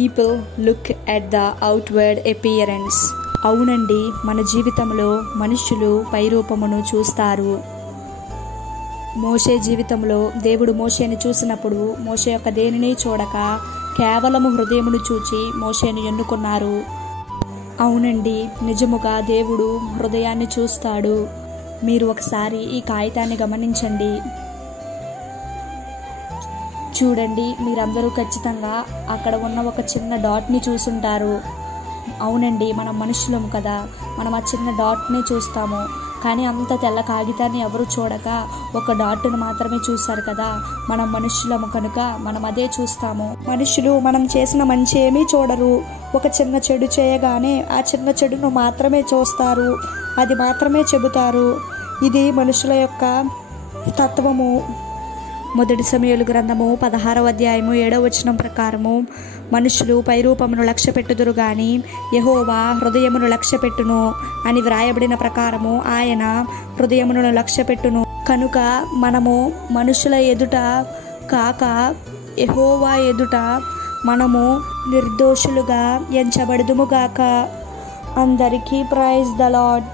People look at the outward appearance. అవునండి, మన జీవితంలో మనుషులు పైరూపమును చూస్తారు. మోషే జీవితంలో దేవుడు మోషేని చూసినప్పుడు మోషే యొక్క దేనిని చూడక కేవలము హృదయమును చూచి మోషేని ఎన్నుకున్నారు. అవునండి, నిజముగా దేవుడు హృదయాన్ని చూస్తాడు. మీరు ఒకసారి ఈ కాగితాన్ని గమనించండి. చూడండి, మీరందరూ ఖచ్చితంగా అక్కడ ఉన్న ఒక చిన్న డాట్ని చూసుంటారు. అవునండి, మనం మనుషులము కదా, మనం ఆ చిన్న డాట్ని చూస్తాము. కానీ అంత తెల్ల కాగితాన్ని ఎవరు చూడక ఒక డాట్ను మాత్రమే చూస్తారు కదా. మనం మనుషులము కనుక మనం అదే చూస్తాము. మనుషులు మనం చేసిన మంచి ఏమీ చూడరు. ఒక చిన్న చెడు చేయగానే ఆ చిన్న చెడును మాత్రమే చూస్తారు, అది మాత్రమే చెబుతారు. ఇది మనుషుల యొక్క తత్వము. మొదటి సమూయేలు గ్రంథము 16వ అధ్యాయము 7వ వచనం ప్రకారము మనుషులు పైరూపమును లక్ష్యపెట్టుదురు గాని యెహోవా హృదయమును లక్ష్యపెట్టును అని వ్రాయబడిన ప్రకారము ఆయన హృదయమును లక్ష్యపెట్టును. కనుక మనము మనుషుల ఎదుట కాక యెహోవా ఎదుట మనము నిర్దోషులుగా ఎంచబడుదుముగాక. అందరికీ ప్రైజ్ ద లార్డ్.